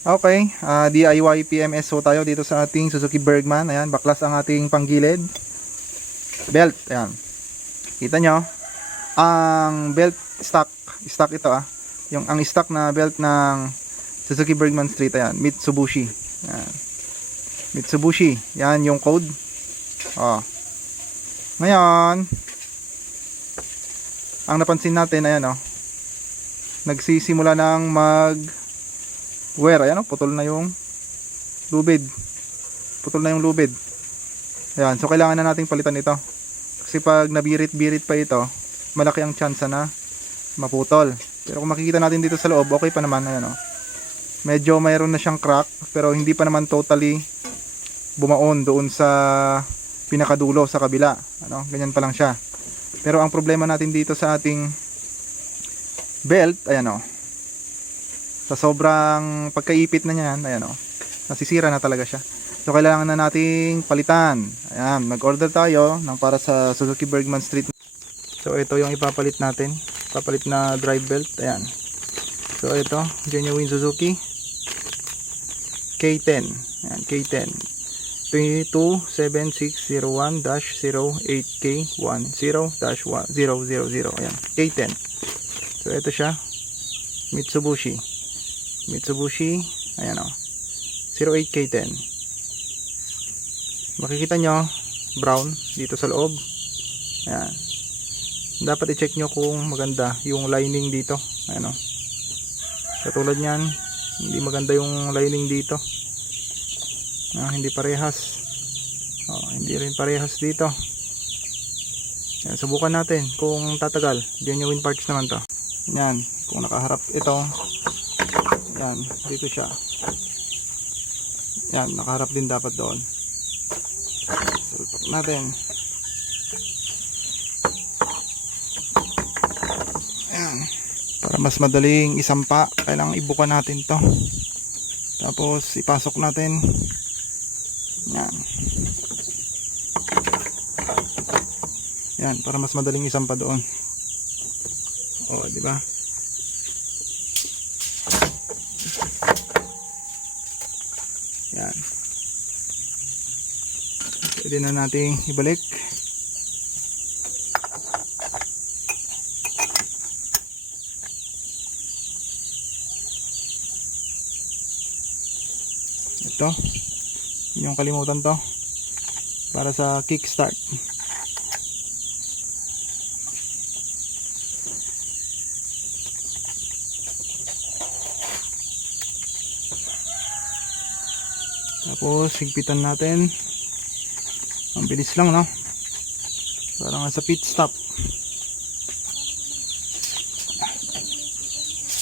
Okay, DIY PMS ho tayo dito sa ating Suzuki Bergman. Ayan, baklas ang ating panggilid. Belt, ayan. Kita nyo, ang belt stock ito ang stock na belt ng Suzuki Bergman Street, ayan, Mitsubishi. Ayan. Mitsubishi, yan yung code. Ngayon, ang napansin natin, ayan nagsisimula ng wear, ayan putol na yung lubid. Ayan, so kailangan na nating palitan ito. Kasi pag nabirit-birit pa ito, malaki ang chance na maputol. Pero kung makikita natin dito sa loob, okay pa naman, ayan medyo mayroon na siyang crack, pero hindi pa naman totally bumaon doon sa pinakadulo sa kabila. Ganyan pa lang siya. Pero ang problema natin dito sa ating belt, ayan sa sobrang pagkaipit na niyan, ayan nasisira na talaga siya. So kailangan na nating palitan. Ayan, mag-order tayo ng para sa Suzuki Bergman Street. So ito yung ipapalit natin, papalit na drive belt. Ayan. So ito, genuine Suzuki K10. Ayan, K10 27601-08K10-1000. Ayan, K10. So ito siya, Mitsubishi, ayan 08K10. Makikita nyo brown dito sa loob. Ayan, dapat i-check nyo kung maganda yung lining dito. Ayan katulad nyan, hindi maganda yung lining dito. Hindi parehas. Hindi rin parehas dito. Ayan, subukan natin kung tatagal. Genuine parts naman to. Ayan, kung nakaharap ito, yan, dito siya. Yan, nakaharap din dapat doon. Salpak natin. Ayan. Para mas madaling isampa, kailangan ibuka natin to. Tapos ipasok natin. Yan. Yan, para mas madaling isampa doon. Di ba? Yan. Pwede na nating ibalik. Ito. Yung kalimutan to. Para sa kickstart. Tapos higpitan natin. Ang bilis lang parang sa pit stop.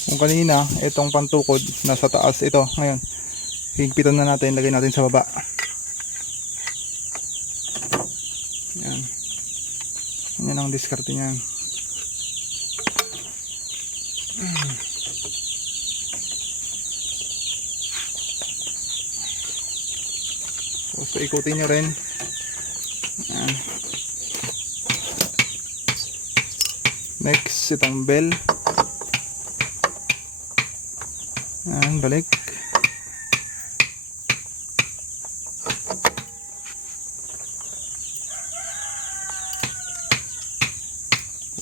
Kung kanina itong pantukod nasa taas, ito ngayon higpitan na natin, lagay natin sa baba. Yan. Yan ang diskarte niyan. Tapos paikutin nyo rin. Ayan. Next, itong bell. Ayan, balik.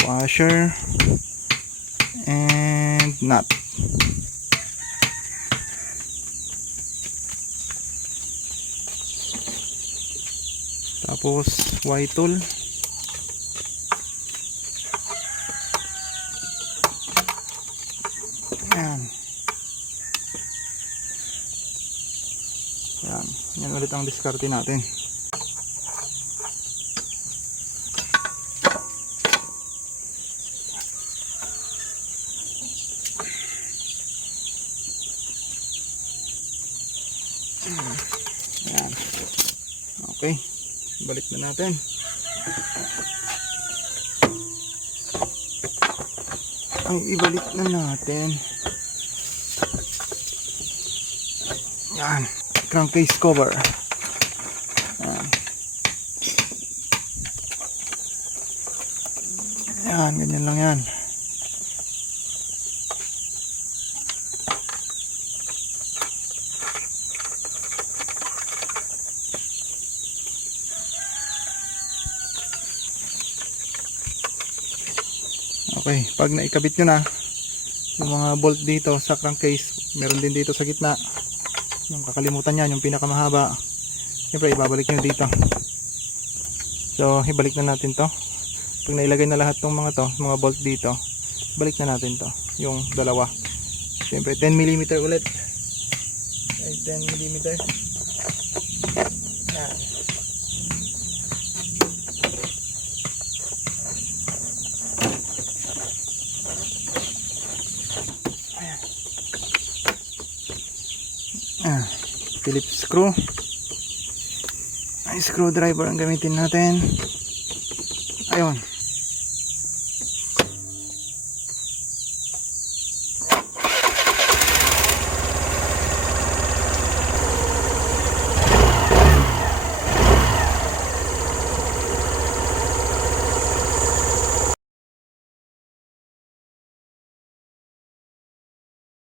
Washer and nut. Tapos white tool. Ayan. Yan ulit ang diskarte natin. Ayan. Okay, balik na natin. Ang ibalik na natin. Yan, crankcase cover. Yan. Yan, ganyan lang yan. Okay, pag naikabit nyo na yung mga bolt dito sa crankcase, meron din dito sa gitna. Yung kakalimutan yan, yung pinakamahaba. Siyempre ibabalik nyo dito. So ibalik na natin to. Pag nailagay na lahat tong mga bolt dito, balik na natin to, yung dalawa. Siyempre 10mm ulit. Ay, 10mm. Yan. Phillips screw. Ay, screwdriver ang gamitin natin. Ayun.